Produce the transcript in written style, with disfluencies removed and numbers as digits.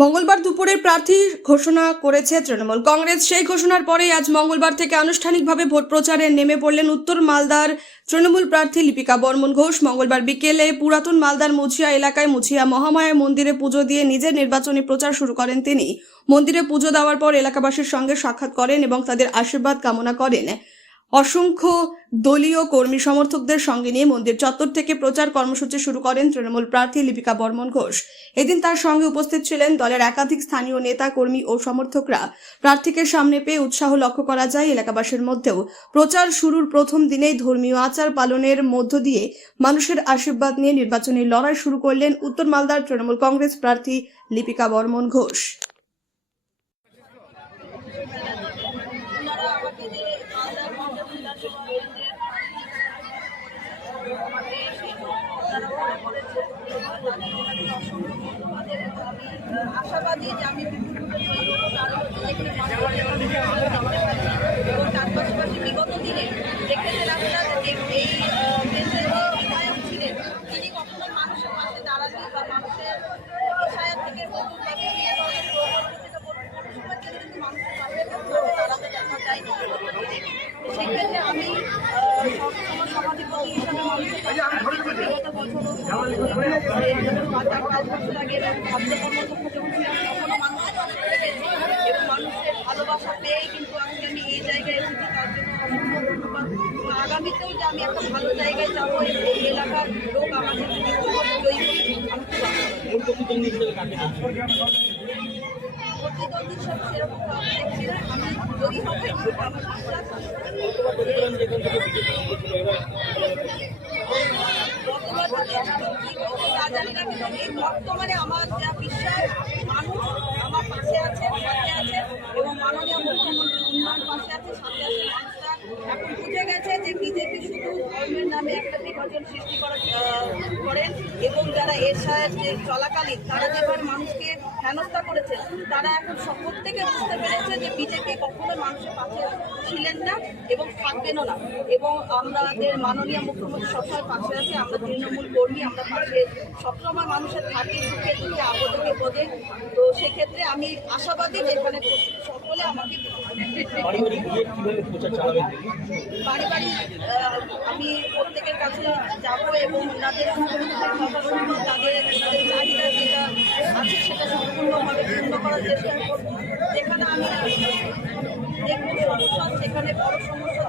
মঙ্গলবার দুপুরে প্রার্থী ঘোষণা করেছে তৃণমূল কংগ্রেস। সেই ঘোষণার পরেই আজ মঙ্গলবার থেকে আনুষ্ঠানিকভাবে ভোট প্রচারে নেমে পড়লেন উত্তর মালদার তৃণমূল প্রার্থী লিপিকা বর্মন ঘোষ। মঙ্গলবার বিকেলে পুরাতন মালদার মুছিয়া এলাকায় মুছিয়া মহামায়া মন্দিরে পুজো দিয়ে নিজের নির্বাচনী প্রচার শুরু করেন তিনি। মন্দিরে পুজো দেওয়ার পর এলাকাবাসীর সঙ্গে সাক্ষাৎ করেন এবং তাদের আশীর্বাদ কামনা করেন। অসংখ্য দলীয় কর্মী সমর্থকদের সঙ্গে নিয়ে মন্দির চত্বর থেকে প্রচার কর্মসূচি শুরু করেন তৃণমূল প্রার্থী লিপিকা বর্মন ঘোষ। এদিন তার সঙ্গে উপস্থিত ছিলেন দলের একাধিক স্থানীয় নেতা কর্মী ও সমর্থকরা। প্রার্থীকে সামনে পেয়ে উৎসাহ লক্ষ্য করা যায় এলাকাবাসীর মধ্যেও। প্রচার শুরুর প্রথম দিনেই ধর্মীয় আচার পালনের মধ্য দিয়ে মানুষের আশীর্বাদ নিয়ে নির্বাচনী লড়াই শুরু করলেন উত্তর মালদার তৃণমূল কংগ্রেস প্রার্থী লিপিকা বর্মন ঘোষ। আশাবাদী যে আমি এবং তার পাশাপাশি বিগত দিনে দেখেছেন আপনারা যে এই দেশের বিধায়ক ছিলেন, তিনি কখনো মানুষের পাশে দাঁড়াননি বা মানুষের এশায়াত থেকে বলুন বা বিভিন্ন ধরনের প্রকল্প থেকে কিন্তু মানুষের পাশে দাঁড়াতে দেখা যায় বিগত দিনে। সেক্ষেত্রে আমি সমাধিপতি হিসাবে মানুষের বিগত বছরও 5 বছর আগে কখনো মানুষের পাশে লেগেছি এবং মানুষের ভালোবাসা পেয়েই কিন্তু আজকে আমি এই জায়গায় এসেছি। তার জন্য অসংখ্য ধন্যবাদ। আগামীতেও যে আমি একটা ভালো জায়গায় যাবো এবং এই এলাকার লোক আমাকে প্রতিদ্বন্দ্বী হিসাবে সেরকম দেখছি না। আমি যদি হবে আমার বর্তমানে আমার যা বিশ্বাস, মানুষ আমার পাশে আছে এবং মাননীয় মুখ্যমন্ত্রী উন্নয়ন পাশে আছে, সাথে আছে। মানুষরা এখন বুঝে গেছে যে বিজেপি শুধু ধর্মের নামে একটা বিভাজন সৃষ্টি করেন এবং যারা এর সাহায্যে চলাকালীন তারা যেভাবে মানুষকে হেনস্থা করেছেন, তারা এখন প্রত্যেকে বুঝতে পেরেছে যে বিজেপি কখনো মানুষের পাশে ছিলেন না এবং থাকবেনও না। এবং আমাদের মাননীয় মুখ্যমন্ত্রী সবসময় পাশে আছে। আমরা তৃণমূল কর্মী, আমরা পাশে সবসময় মানুষের থাকি, সুখে দুঃখে আপদে বিপদে। তো সেক্ষেত্রে আমি আশাবাদী যে এখানে সকলে আমাকে বাড়ি বাড়ি আমি প্রত্যেকের কাছে যাব এবং ওনাদের কথা শুনবো, তাদের চাহিদা যেটা আছে সেটা সম্পূর্ণভাবে পূর্ণ করার চেষ্টা করবো। যেখানে আমি দেখবো সমস্যা, সেখানে বড় সমস্যা